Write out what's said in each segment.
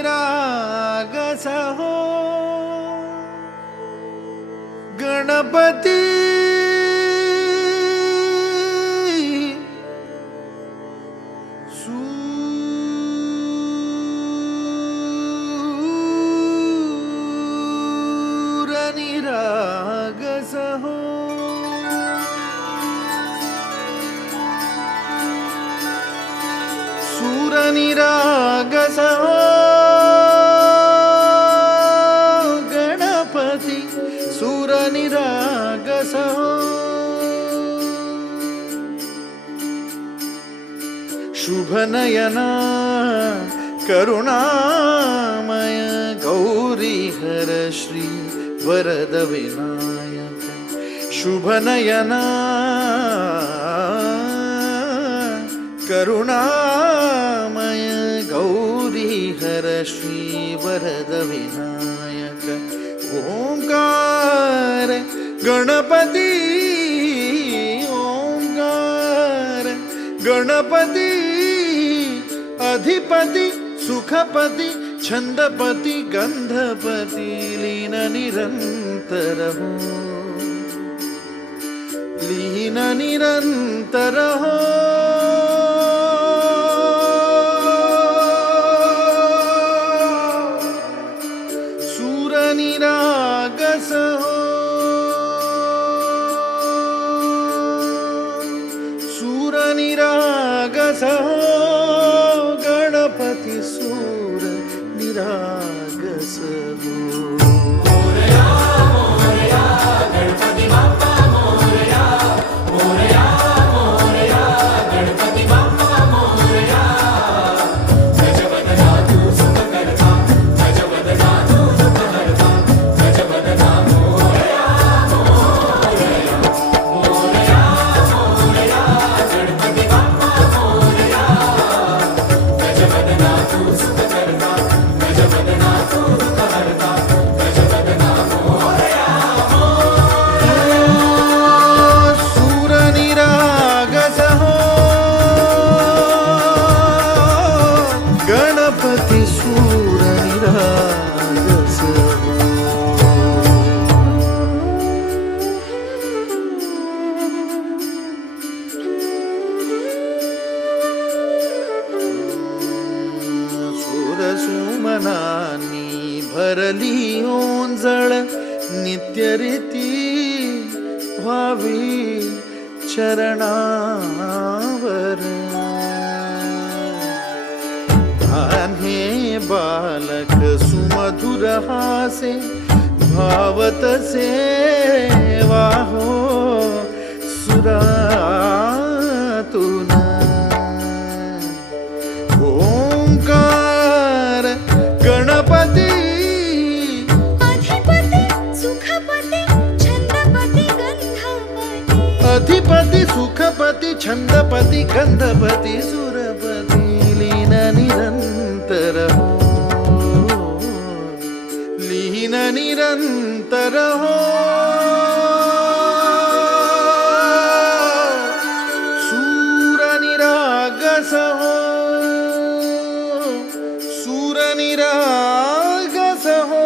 निरागस हो गणपती सूर निरागस हो सूर निरागस हो गणपती सूर निरागस हो शुभ नयना करुणामय गौरी हर श्री वरद विनायक शुभ नयना करुणामय गौरी हर श्री वरद विनायक ओंकार गणपती ओंकार गणपती अधिपति सुखपति छंदपति गंधपति लीन निरंतर हो लीन निरंतर हो सूर निरागस हो सूर निरागस हो गणपति सूर निरागस हो मोरया मोरया गणपति बाप्पा मोरया मोरया मोरया गणपति बाप्पा मोरया गजवदना तू सुखकर्ता गजवदना तू दुःखहर्ता गजवदना मोरया मोरया मोरया मोरया गणपति बाप्पा मोरया गजवदना तू सुखकर्ता गजवदना तू दुःखहर्ता गजवदना मोरया सूर निरागस हो गणपति सूर निरागस हो सूर सुमनानी भरली ओंजळ नित्य रीती व्हावी चरणावर हे बालक सुमधुर हासे भावत सेवा हो सुरातून ओंकार गणपती अधिपति सुखपति छंदपति गंधपति अधिपति सुखपति छंदपति गंधपति सुरपति लीन निरंतर हो लीन निरंतर हो सूर निरागस हो सूर निरागस हो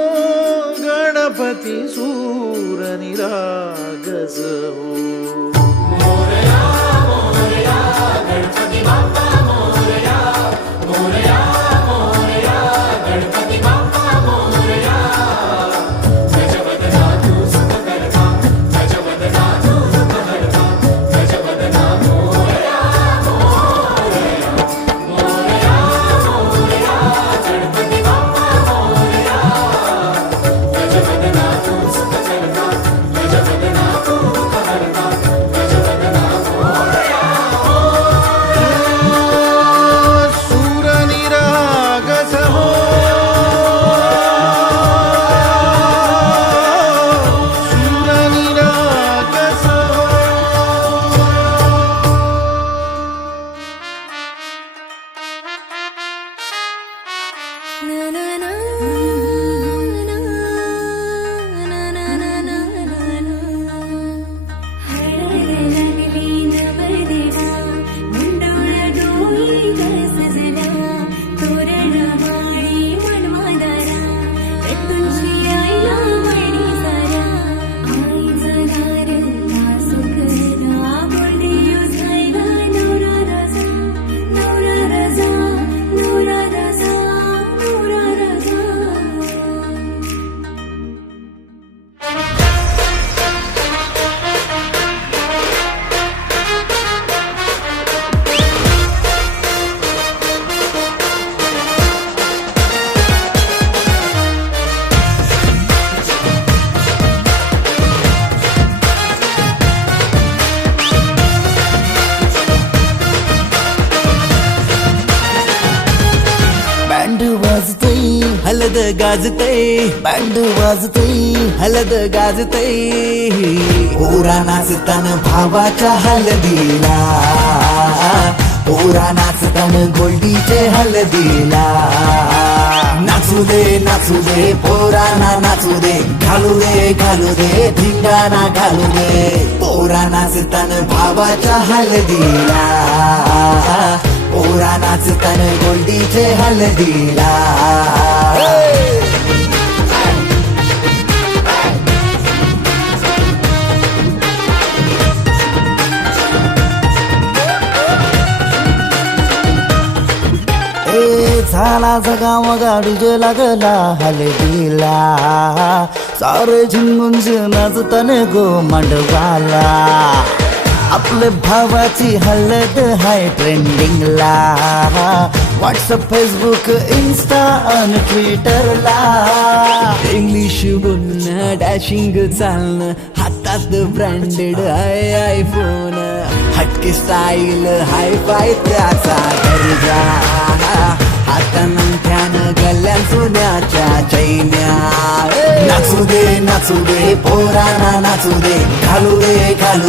गणपति सूर निरागस हो मोरया मोरया गणपति बाप्पा मोरया मोरया मोरया गणपति बाप्पा मोरया गजवदना तू सुखकर्ता गजवदना तू दुःखहर्ता गजवदना मोरया मोरया मोरया मोरया गणपति बाप्पा मोरया गजवदना तू सुखकर्ता गजवदना तू दुःखहर्ता गाजतय बँड वाजतय हलद गाजतय पोरा नाचतान भावाच्या हलदीला पोरा नाचतान गोल्डीचे हलदीला नाचू दे पोरांना नाचू दे घालू दे धिंगाणा घालू दे पोरा नाचतान भावाच्या हलदीला पोरा नाचतान गोल्डीचे हलदीला झाला जगाव गाडीजे लागला हलदीला सारे झिंगून नाचतान गो मांडवाला आपले भावाची हलद हाय ट्रेंडिंगला व्हॉट्सअप फेसबुक इन्स्टा आणि ट्विटरला इंग्लिश बोलणं डॅशिंग चालणं हातात ब्रँडेड आयफोन हटके स्टाईल हाय फाय त्याचा दर्जा हातानं गल्ल्या सोन्याच्या चैन्या नाचू दे पोरांना नाचू दे घालू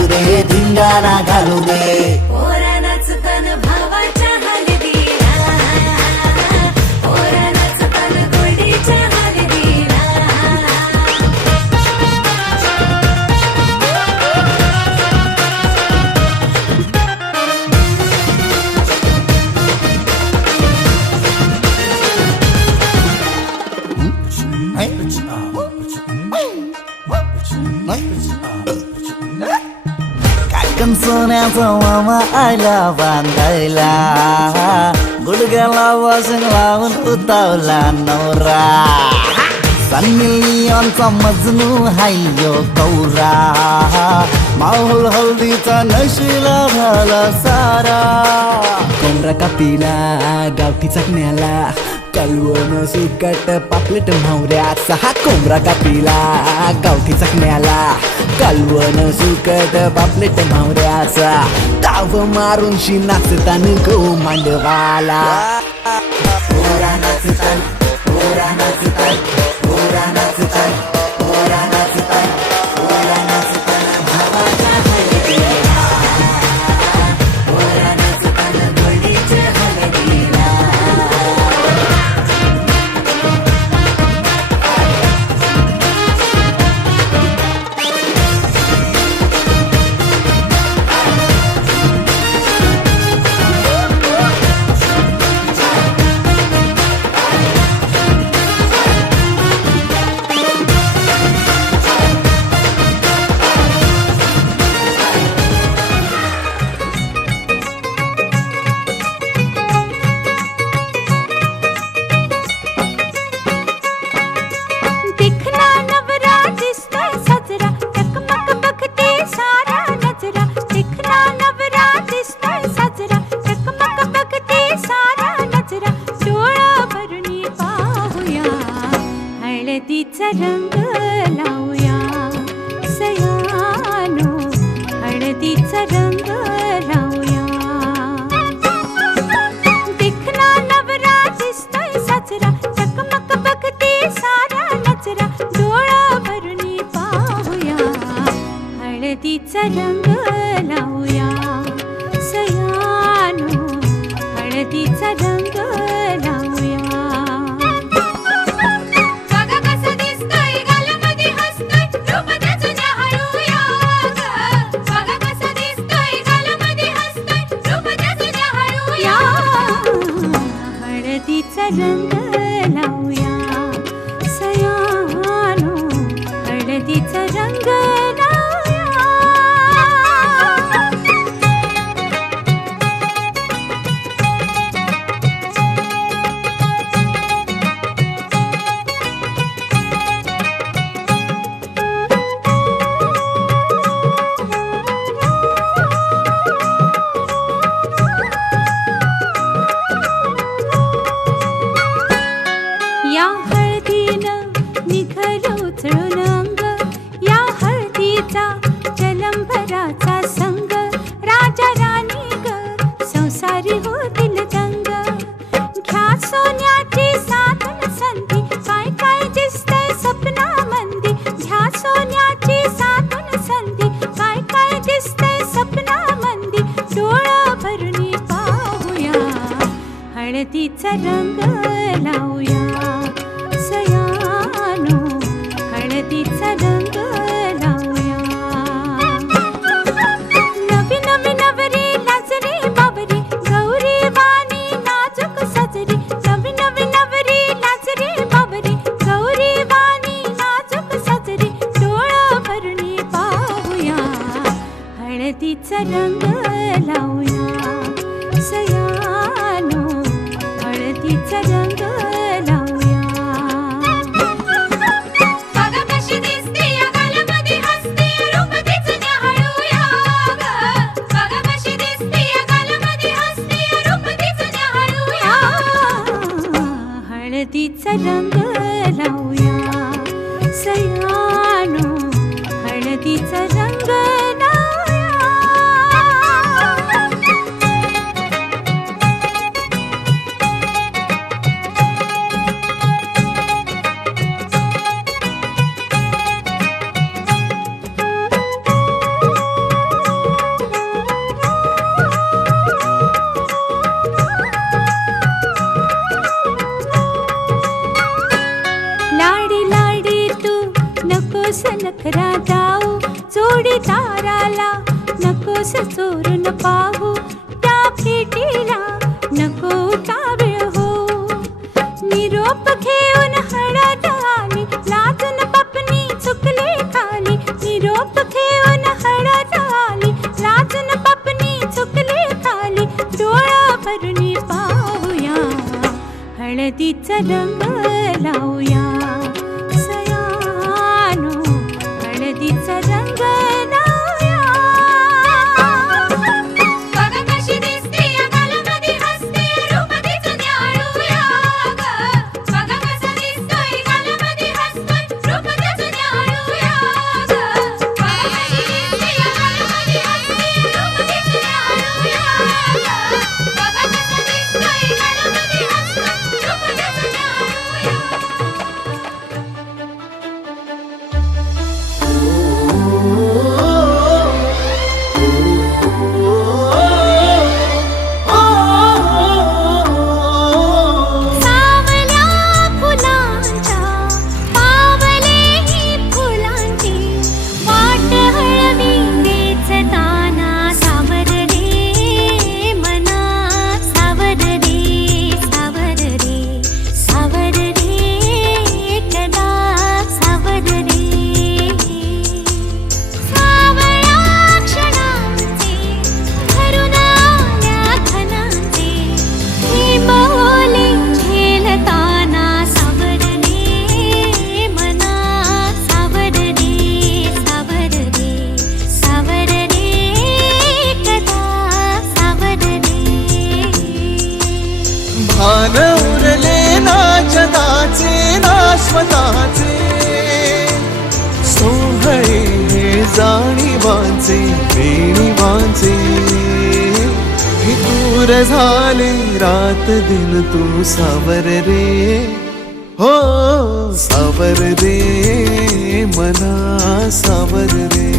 दे धिंगाणा घालू दे पोरा नाचतान भावाच्या हलदीला पोरा नाचतान गोल्डीच्या हलदीला काकण सोन्याचा मामा आला बांधायला गुडघ्याला वाजून लावून उतावला नवरा सन्निलियनचा मजनू हायो कौरा माहोल हल्दीचा नशिला झाला सारा कोंबरा कापीला गावठी चाकण्याला कालवण सुकट पापलेट म्हावऱ्याचा हा कोंबरा कापीला गावठी चाकण्याला कालवण सुकट पापलेट म्हावऱ्याचा ताव मारून शी नाचतान गो मांडवाला पोरा नाचतान पोरा नाचतान पोरा नाचतान पोरा नाचतान पोरा नाचतान भावाच्या हलदीला पोरा नाचतान गोल्डीच्या हलदीला दिखना नवरा दिसतोय साजरा टकमक बघते सारा नजरा दिखना नवरा दिसतोय साजरा टकमक बघते सारा नजरा डोळा भरणी पाहूया हळदीचा रंग लावूया सयानो हळदीचा रंग लावूया दिखना नवरा दिसतोय साजरा टकमक बघते सारा नजरा डोळा भरणी पाहूया हळदीचा रंग लावूया सयानो हळदीचा रंग लावूया बघा कसं दिसतोय गालामध्ये हसतोय रूप त्याचं न्याहाळूया ग. बघा कसं दिसतोय गालामध्ये हसतोय रूप त्याचं न्याहाळूया हळदीचा रंग लावूया सयानो हळदीचा रंग लावूया हळदीचा रंग लावूया सयानो, हळदीचा रंग लावूया. नवी नवी नवरी लाजरी बाबरी, गौरी वाणी नाजूक साजरी. नवी नवी नवरी लाजरी बाबरी, गौरी वाणी नाजूक साजरी. डोळा भरणी पाहूया, हळदीचा रंग लावूया सयानो, हळदीचा रंग लावूया. बघा कशी दिसते या गालामध्ये हसते, रूप तिचं न्याहाळूया ग. बघा कशी दिसते या गालामध्ये हसते, रूप तिचं न्याहाळूया. हळदीचा रंग लावूया सयानो, हळदीचा रंग लावूया. लाडी लाडी तू नकोस नखरा जाऊ, जोडीदाराला नकोस चोरून पाहू. त्या भेटीला नको उतावीळ हो, निरोप घेऊन हळद आली, लाजून पपनी चुकले खाली. निरोप घेऊन हळद आली, लाजून पपनी चुकले खाली. डोळा भरणी पाहूया, हळदीचा रंग लावूया सयानो, हळदीचा रंग लावूया. बघा कशी दिसते या गालामध्ये हसते, रूप तिचं न्याहाळूया ग. बघा कसा दिसतोय गालामध्ये हसतोय, रूप तिचं न्याहाळूया ग. बघा कशी दिसते या गालामध्ये हसते, रूप तिचं न्याहाळूया ग. बघा कसा दिसतोय गालामध्ये हसतोय, रूप तिचं न्याहाळूया. सावल्या फुलांच्या पावलेही फुलांची, वाट हळवी वेचताना सावर रे मना, सावर रे सावर रे सावर रे कदा सावर रे. सावळ्या क्षणांचे भरून आल्या घनांचे, हे बोले झेलताना सावर रे मना, सावर रे सावर रे सावर रे कदा सावर रे. भान उरले ना जगाचे ना स्वतःचे, सोहळे हे जाणीवांचे बेणीवांचे. हे दूर झाले रात दिन तू सावर रे हो, सावर रे मना, सावर रे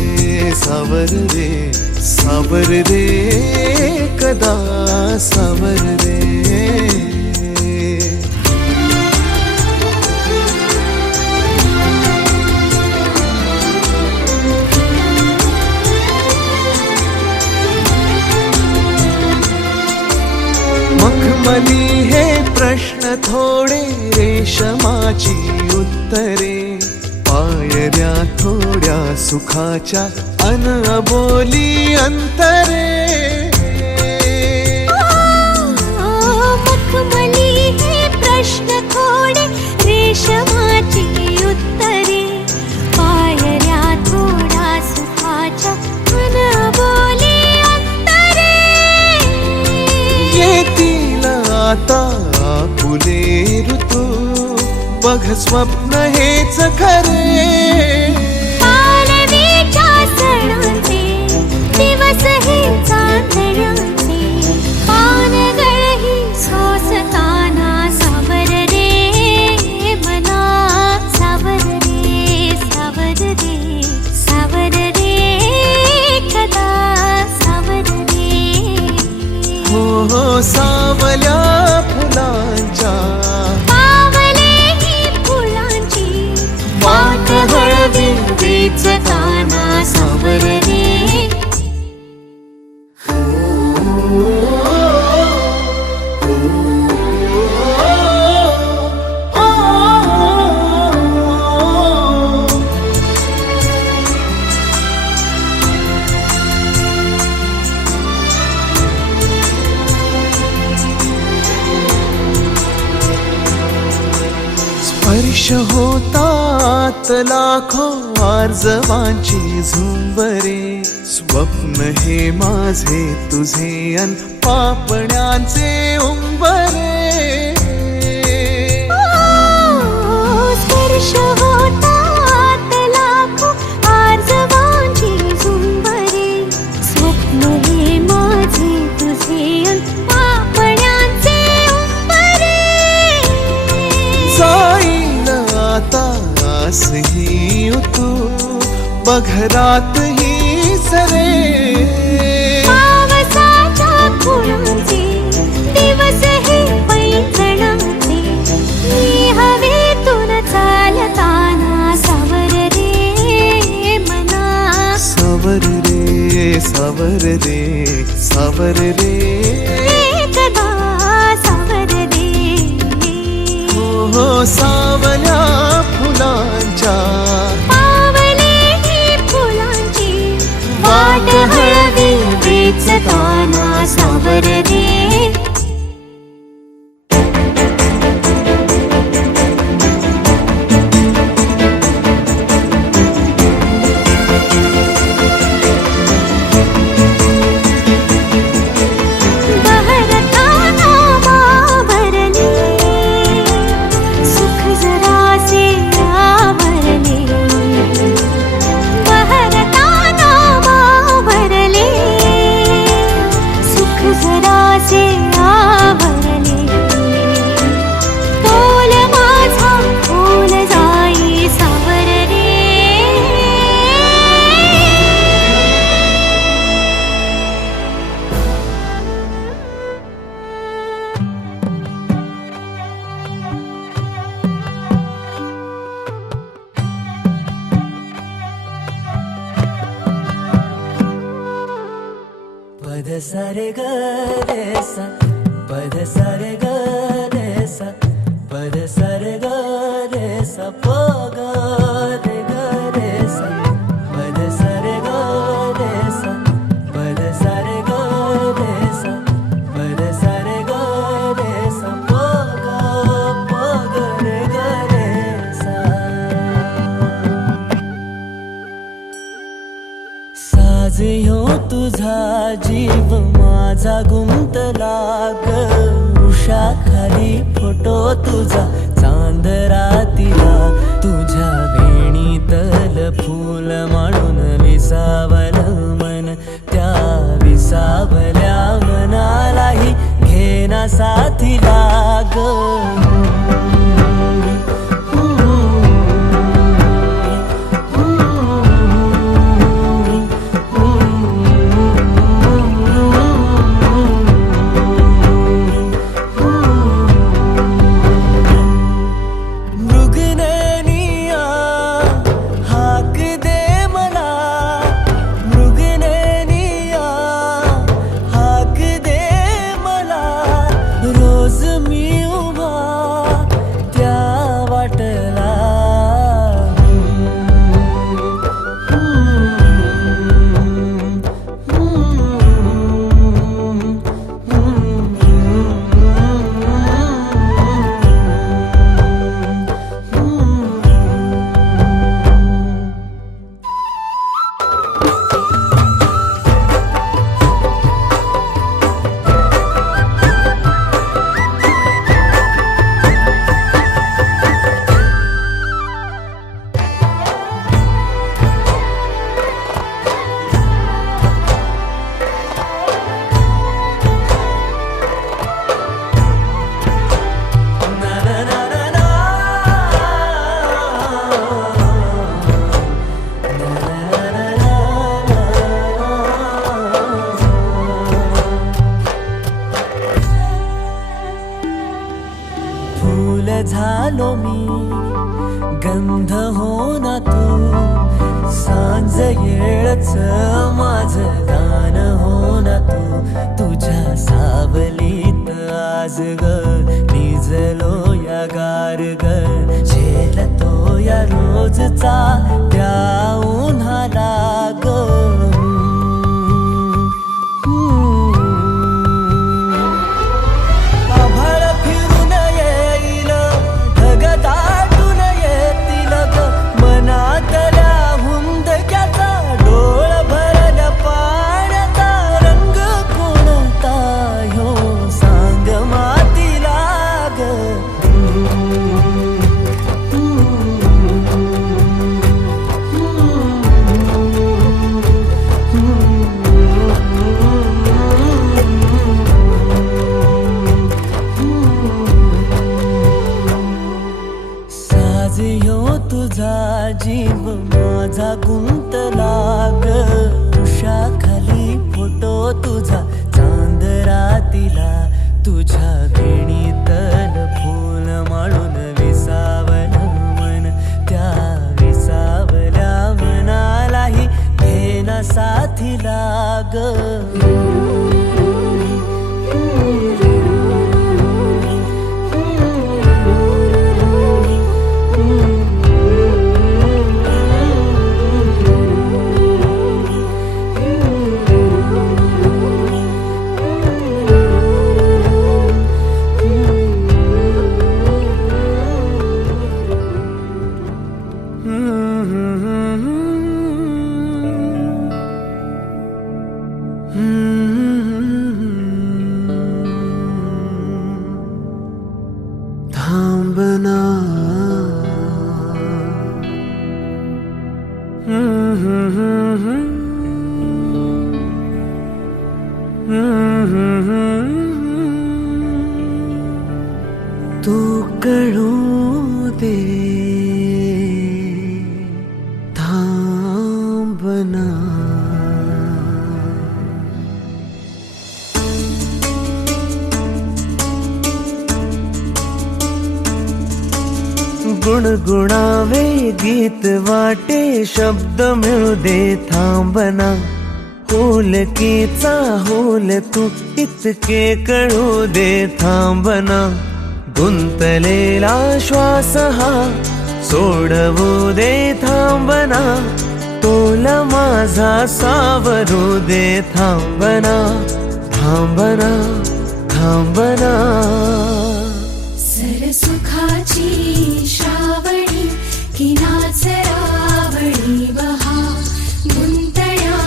सावर रे सावर रे कदा सावर रे. मखमली हे प्रश्न थोडे, रेशमाची उत्तरे. पायऱ्या थोड्या सुखाच्या अन अबोली अंतरे. मखमली हे प्रश्न थोडे, रेशमाची उत्तरे. पायऱ्या थोडा सुखाच्या मन बोली अंतरे. येतील आता फुले ऋतू, बघ स्वप्न हेच खरे. पालवीच्या सणांचे दिवस हे चांदण्याचे, पानगळही सोसताना सावर रे मना, सावर रे सावर रे सावर रे कदा सावर रे. हो हो सावल्या फुलांच्या पावले ही फुलांची वाट हळवी वेचताना सावर रे स्पर्श होतात लाखो आर्जवांची झुंबरे स्वप्न हे माझे तुझे अन पापण्यांचे उंबरे स्पर्श होतात लाखो आर्जवांची झुंबरे स्वप्न हे माझे तुझे अन पापण्यांचे उंबरे जाईल आता आसही तू बघरात ही सरे पावसाच्या फुलांचे दिवस हे पैठणाचे मी हवेतून चालताना सावर रे मना सावर रे सावर रे सावर रे एकदा सावर रे हो सावल्या फुलांच्या पावले ही फुलांची वाट हळवी वेचताना सावर रे बहरताना बावरले सुख जरासे आवरले बहरताना बावरले सुख जरासे आवरले तोल माझा खोल जाई सावर रे पद सारे ग रे सा पद सारे ग रे सा पद सारे ग रे सा प ग रे सा पद सारे ग रे सा पद सारे ग रे सा पद सारे ग रे सा प ग रे सा साज ह्यो तुझा जीव माझा गुंतला ग उषा खाली फोटो तुझा चांद रातीला तुझ्या वेणीतल फूल म्हणून विसावल मन त्या विसावल्या मनालाही घेना साथीला ग मृगनैनिया हाक दे मला मृगनैनिया हाक दे मला रोज मी उभा त्या वाट झालो मी, गंध हो ना तू, सांज येळच माझं गान हो ना तू. तुझ्या सावलीत आज ग निजलो या गार ग, झेलतो या रोजचा त्या उन्हाला ग. आभाळ फिरून येईल, ढग दाटून येतील ग, मनातल्या हुंदक्याचा डोळ भरल्या पाण्याचा रंग कोणता ह्यो सांग मातीला ग. साज ह्यो तुझा जीव माझा गुंतला ग, उषाखाली फोटो तुझा चांद रातीला, तुझ्या वेणीतल फूल माळून विसावलं मन, त्या विसावल्या मनालाही घेना साथीला ग. थांबना, तू कळू दे, थांबना. गुणगुणावे गीत वाटे, शब्द मिळू दे थांबना. होलकीचा होल तू इतके कळू दे थांबना. गुंतलेला श्वास हा सोडवू दे थांबना. तोल माझा सावरू दे थांबना, थांबना, थांबना. सरसुखाची श्रावणी की नाचरावळी बहा, गुंतळ्या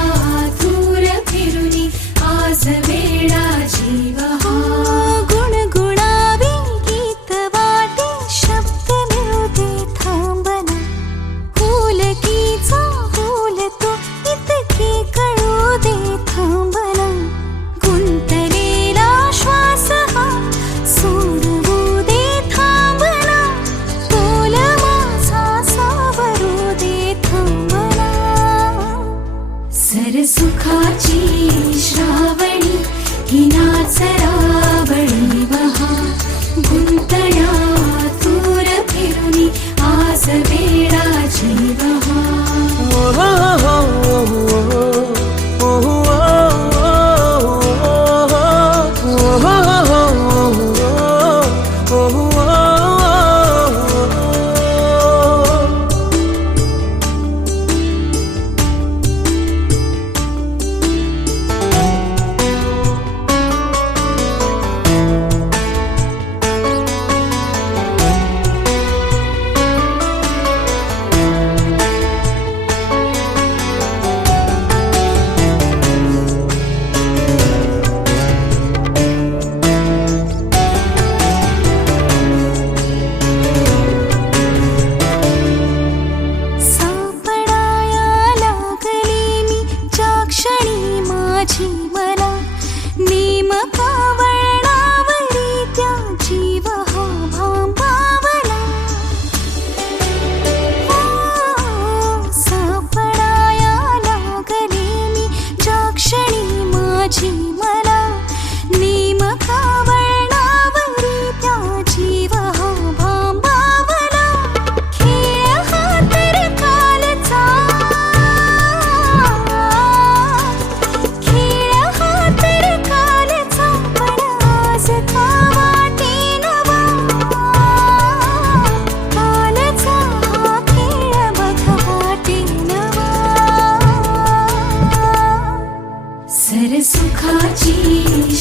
दूर फिरुनी आज वेळाची बहा. गुणगुणावे गीत वाटे, शब्द मिळू दे थांबना. होलकीचा होल तो इतके कळू दे थांबना. गुंतलेला श्वास हा सोडवू दे थांबना. तोल माझा सावरू दे थांबना. सरसुखाची श्रावणी ही नाचरावळी बहा, गुंतळ्या दूर फिरुनी आज वेळाची बहा.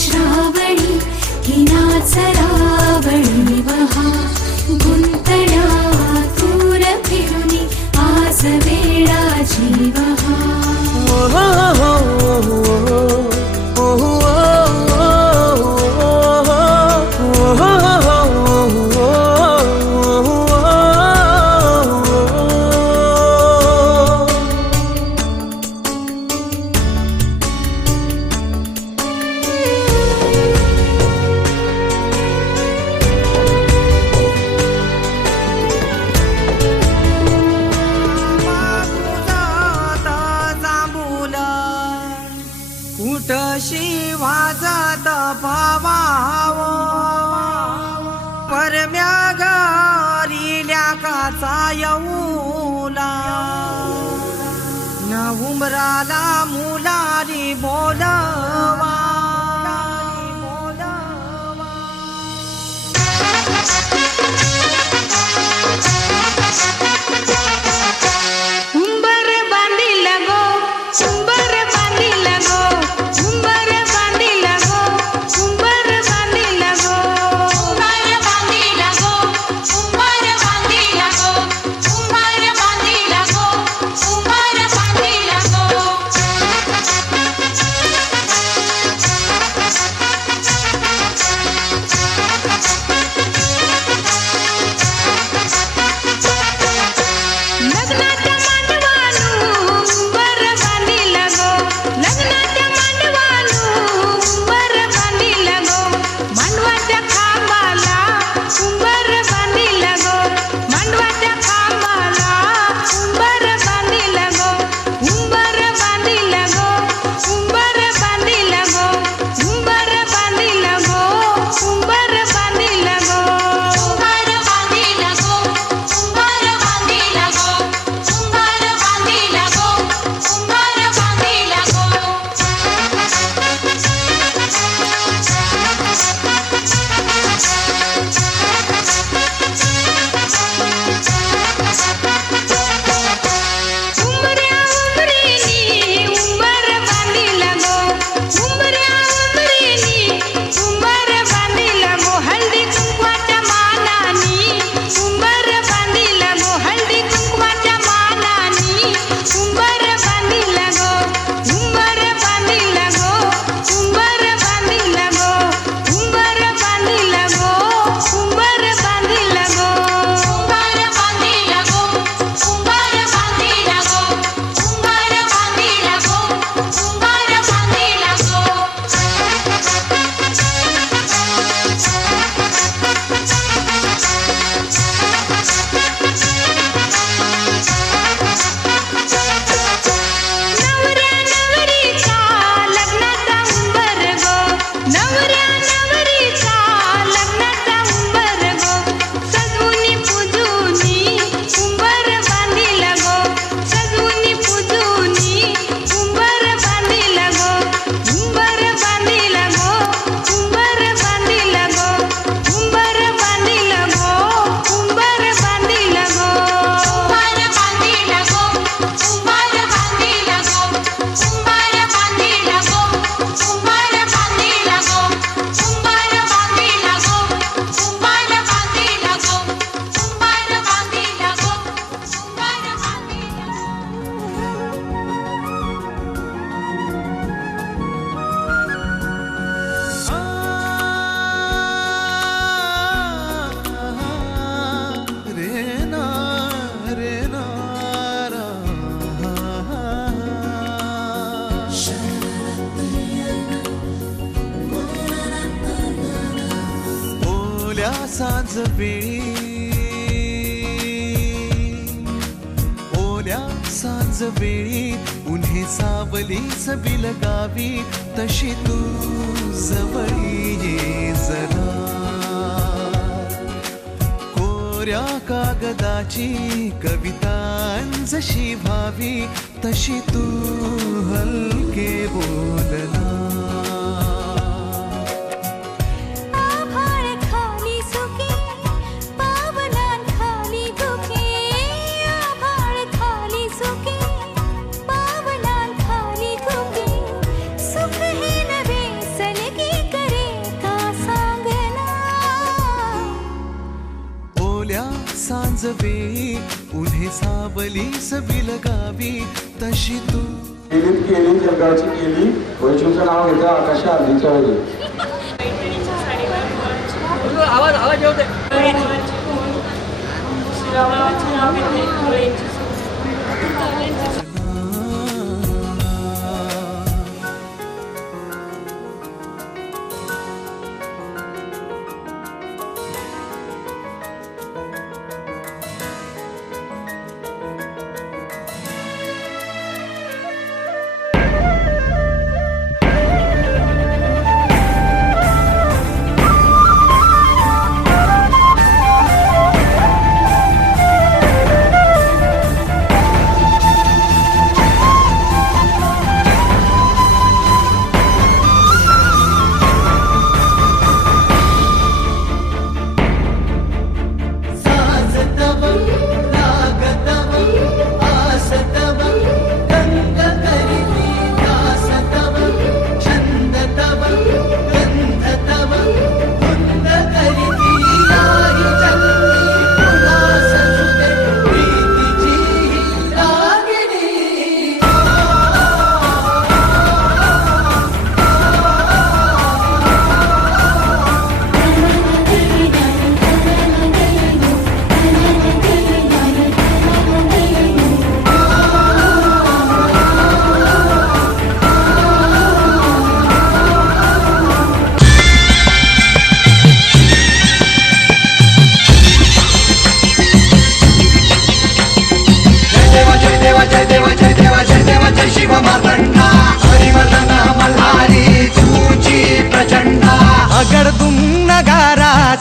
श्रावणी ही नाच रावणी वहा गुंतल्या तूर फिरुनी आज वेळा जीवहा उठशी वाजत भावाव परम्या घरील्या काचा येऊला न उमराला मुलारी बोलवा उंबर बांधिल गो उंबर बांधिल गो उंबर बांधिल गो उंबर बांधिल गो उंबर बांधिल गो उंबर बांधिल गो उंबर बांधिल गो उंबर बांधिल गो लग्नाच्या मांडवानू उंबर बांधिल गो लग्नाच्या मांडवानू उंबर बांधिल गो मांडवाच्या खांबाला उंबर बांधिल गो मांडवाच्या खांबाला उंबर बांधिल गो उंबर बांधिल गो उंबर बांधिल गो उंबर बांधिल गो उंबर बांधिल गो उंबर बांधिल गो उंबर बांधिल गो उंबर बांधिल गो उंबर बांधिल उंबऱ्या उंबरीनी उंबर बांधिल गो उंबऱ्या उंबरीनी उंबर बांधिल गो हळदी कुंकवाच्या मानानी उंबर बांधिल गो हळदी कुंकवाच्या मानानी उंबर बांधिल गो उंबर बांधिल गो उंबर बांधिल गो उंबर बांधिल गो उंबर बांधिल गो उंबर बांधिल गो उंबर बांधिल गो उंबर बांधिल गो उंबर नवऱ्या नवरीचा लग्नाचा उंबर गो नवऱ्या नवरीचा लग्नाचा उंबर गो सजवुनी पूजुनी उंबर बांधिल गो सजवुनी पूजुनी उंबर बांधिल गो उंबर बांधिल गो उंबर बांधिल गो उंबर बांधिल गो उंबर बांधिल गो उंबर बांधिल गो उंबर बांधिल गो उंबर बांधिल गो उंबर बांधिल गो उंबर बांधिल गो उंबर बांधिल गो उंबर बांधिल गो उंबर रे ना रे ना रा. ओल्या सांज वेळी ओल्या सांज वेळी उन्हे सावलीच बिलगावी तशी तू जवळी ये जरा कोऱ्या कागदाची कविता जशी व्हावी तशी तू हलके बोलना आभाळ खाली सुके पावलां खाली धुके आभाळ खाली सुके पावलां खाली धुके सुख हे नवे सलगी सावलीस बिलगावी तशी तू केलीत केली जळगावची केली वैशूचं नाव घेतं आकाशा आधीच्या वेळी आवाज येऊ दे.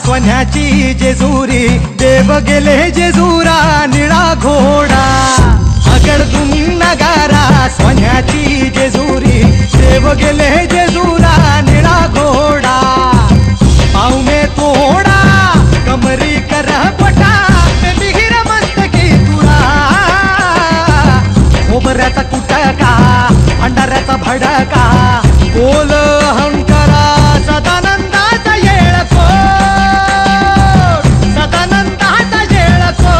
सोन्याची जेजुरी देव गेले जेजुरा निळा घोडा अगडतून नगारा सोन्याची जेजुरी देव गेले जेजुरा निळा घोडा पावमे तोडा कमरी कर पटा मिहिर मस्तकी तुरा खोबऱ्याचा कुटका भंडाऱ्याचा भडका बोल अहंकारा सदानंदाचा येळको सदानंदाचा येळको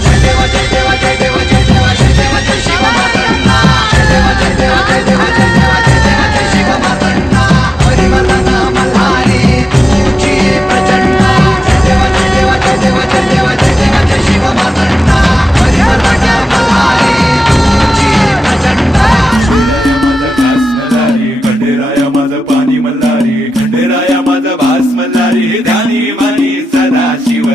जय देव जय देव जय देव जय देव जय देव जय शिव मातंगा जय देव जय देव जय देव जय देव जय देव जय शिव मातंगा हरिवर्धन मल्हारी तुझी प्रचंड जय देव जय देव जय देव जय देव जय देव जय शिव मातंगा हरिवर्धन मल्हारी तुझी प्रचंड खंडेराया माझं पाणी मल्हारी खंडेराया माझं भास मल्हारी ध्यानी मानी सदा शिव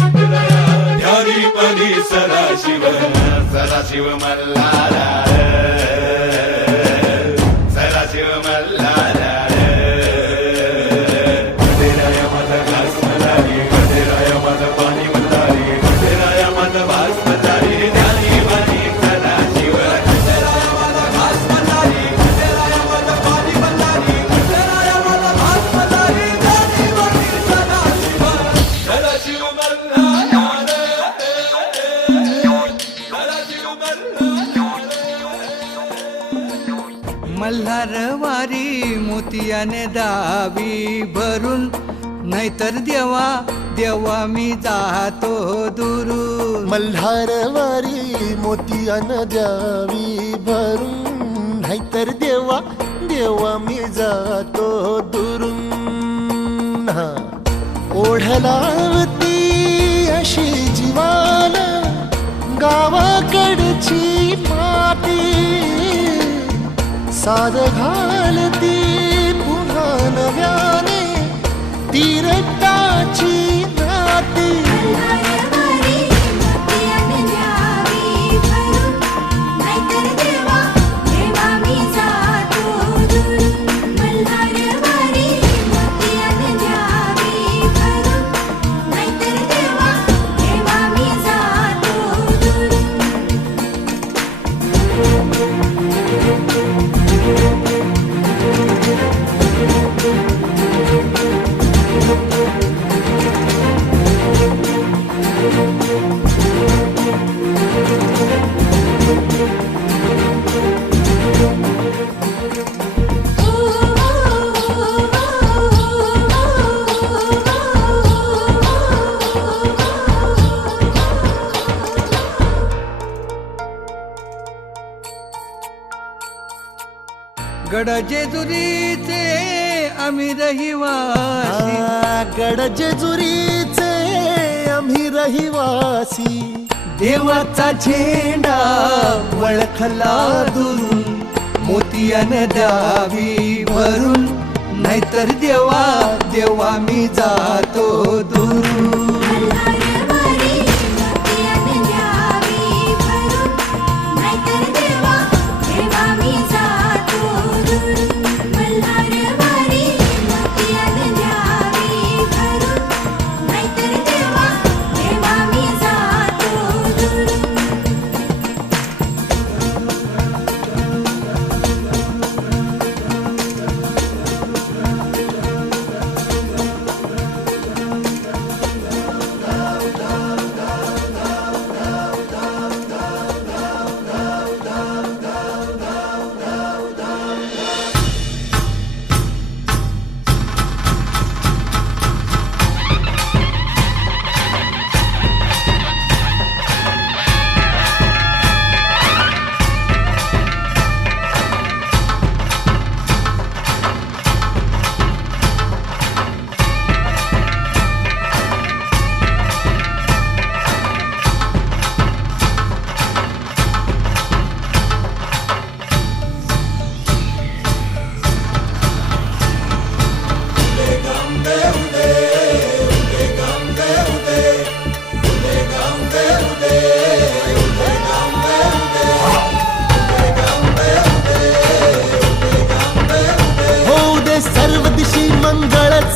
ध्यानी मानी सदा शिव मल्हारा सदा शिव मल्हारा खंडेराया माझं भास मल्हारी खंडेराया माझं पाणी मल्हारी खंडेराया माझं भास मल्हारी ध्यानी मानी सदा शिव खंडेराया माझं भास मल्हारी खंडेराया माझं पाणी मल्हारी खंडेराया माझं भास मल्हारी ध्यानी मानी सदा शिव मल्हारा सदा शिव मल्हारवारी मोतियाने दावी भरून नाहीतर देवा देवा मी जातो दुरून मल्हारवारी मोतियान द्यावी भरून नाहीतर देवा देवा मी जातो दुरून ओढलावती अशी जीवान गावाकडची माती साद घालती पुन्हा नव्याने तीरटाची नाती मल्हारवारी मोतियाने द्यावी भरून नाहीतर देवा देवा मी जातो दुरून मल्हारवारी मोतियाने द्यावी भरून नाहीतर देवा देवा मी जातो दुरून गड जेजुरीचे आम्ही रहिवासी, गड जेजुरीचे आम्ही रहिवासी, देवाचा झेंडा वळखला दुरून, मोतियानं द्यावी भरून, नाहीतर देवा देवा मी जातो दुरून.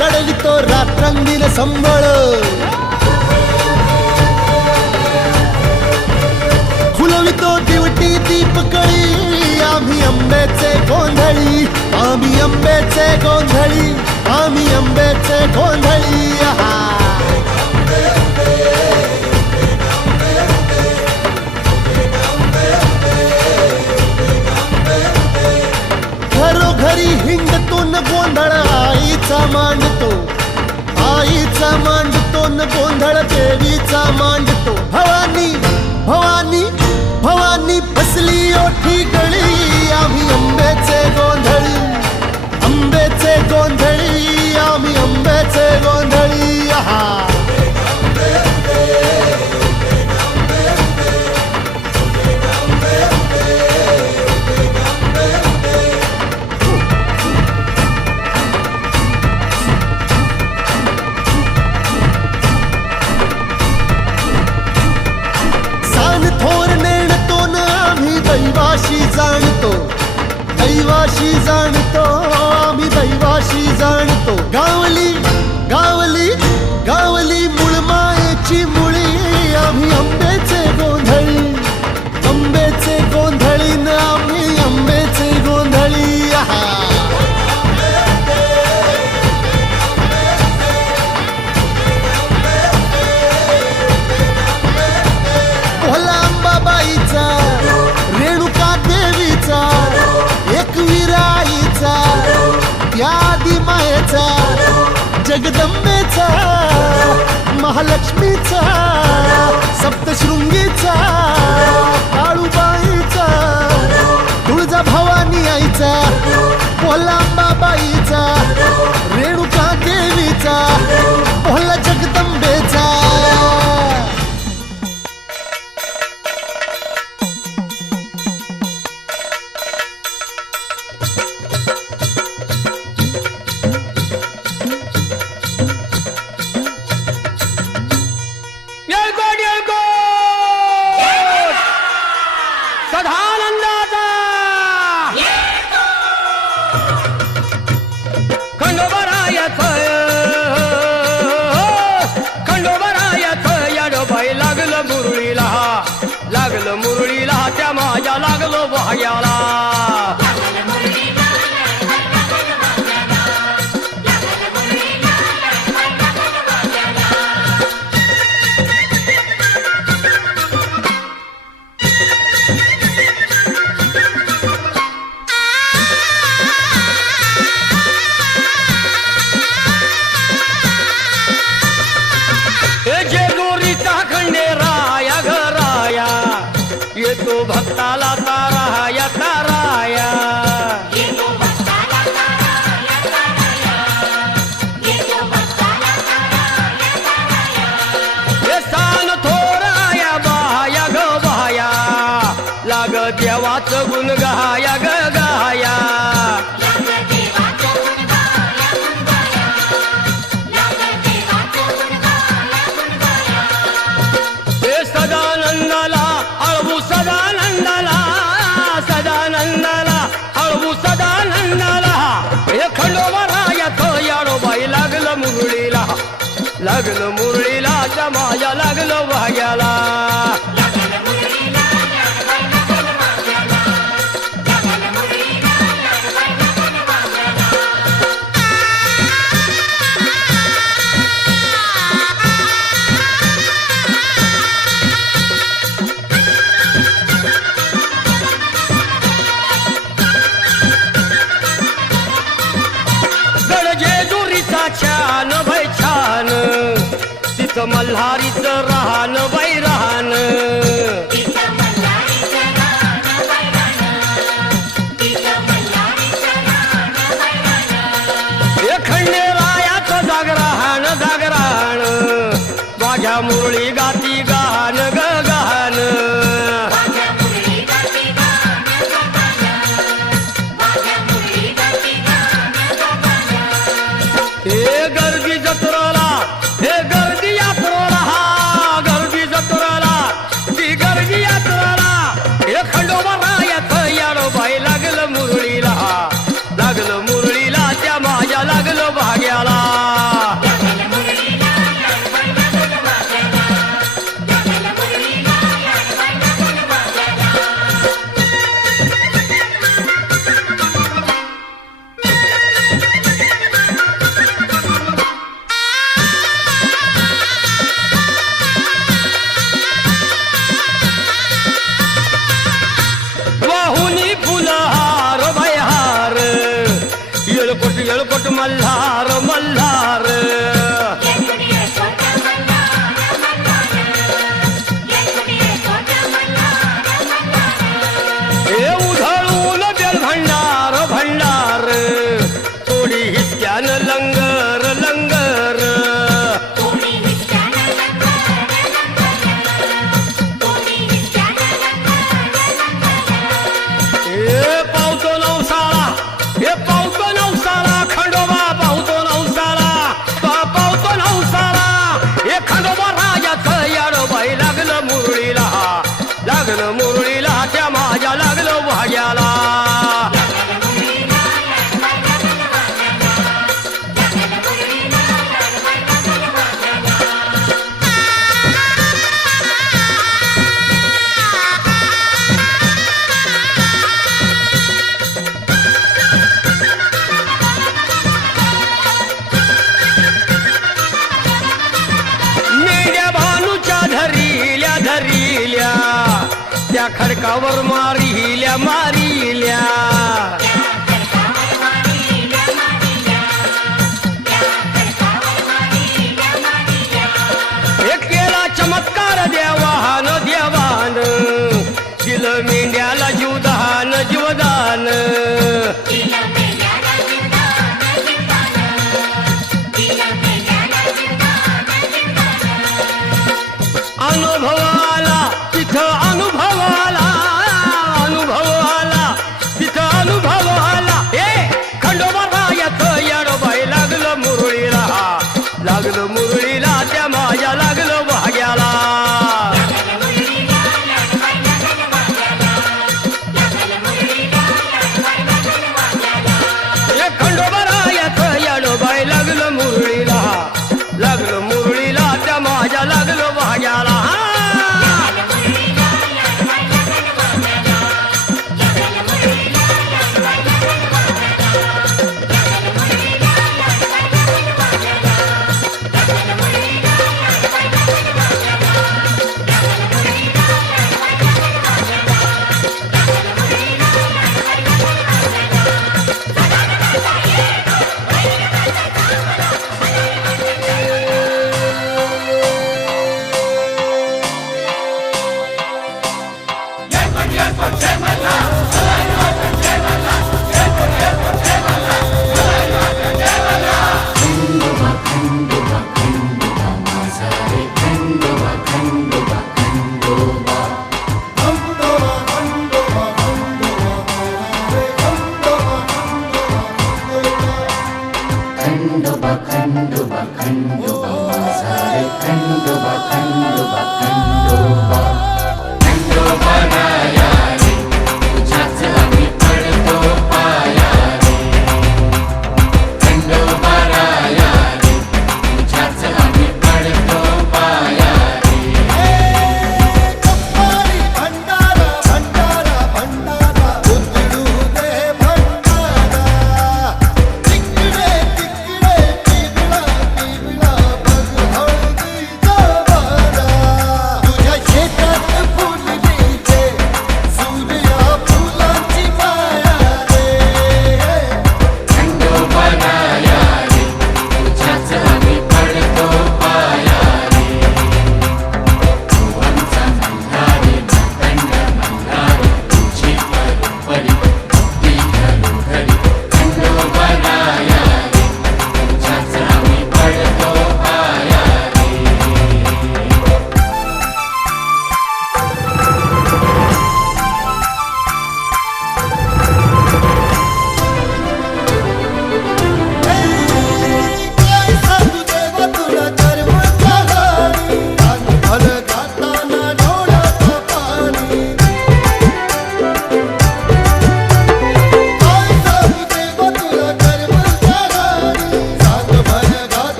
चढवितो रात्रंदिन संबळ, फुलवितो दिवटी दीपकळी, आम्ही आंब्याचे गोंधळी, आम्ही आंब्याचे गोंधळी, आम्ही आंब्याचे गोंधळी. घरोघरी हिंडतो न गोंधळ आईचा मांडतो, आईचा मांडतो न गोंधळ देवीचा मांडतो. भवानी भवानी भवानी बसली ओठी गळी, आम्ही आंब्याचे गोंधळी, आंब्याचे गोंधळी, आम्ही आंब्याचे गोंधळी. दैवाशी जाणतो, दैवाशी जाणतो, आम्ही दैवाशी जाणतो. गावली गावली गावली मुळमायेची मुळी, आम्ही आंब्याचे गोंधळी, आंब्याचे गोंधळी न आम्ही आंब्याचे गोंधळी. भोला अंबाबाईचा, रेणुका देवीचा, एकविराईचा, यादी मायेचा, जगदंबेचा, महालक्ष्मीचा, सप्तशृंगीचा, काळूबाईचा, तुळजा भवानी आईचा, भोला अंबाबाईचा, रेणुका देवीचा, भोला जगदंबेचा. लागलं मुरळीला त्या माझ्या लागलो भाग्याला. येतो भक्ताला ताराया ताराया, येतो देवाचं गुण गाया ग गाया हे सदानंदाला अळवू सदानंदाला सदानंदाला अळवू सदानंदाला हे खंडोबा रायाचं याडोबाई लागलं मुरळीला त्या माझ्या लागलं भाग्याला छान बाई छान तिथं मल्हारीचं राहण बाई राहण हे खंडेरायाचं जागराहण जागराहण माझ्या मुरळी गाती गाहन ग गाहन हे गर्दी जत्रेला हे गर्दी यात्रेला गर्दी जत्रेला ती गर्दी यात्रेला हे खंडोबा रायाचं याडोबाई लागलं मुरळीला त्या माझ्या लागलं भाग्याला येळकोट मल्हार मल्हार हे उधळून बेल भंडार भंडार थोडी हिसक्यान लंगर लंगर हे पावतो नवसाळा हे पावतो नवसाळा खंडोबा पावतो नवसाळा पावतो नवसाळा हे खंडोबा राजाचं याडोबाई लागलं मुरळीला त्या माझ्या लागलं भाग्याला धरिल्या त्या खडकावर मारिल्या मारिल्या हे केला चमत्कार देवान देवान दिलं मेंढ्याला जीवदान जीवदान अनुभवाला तिथं अनुभवाला तिथं अनुभव हरी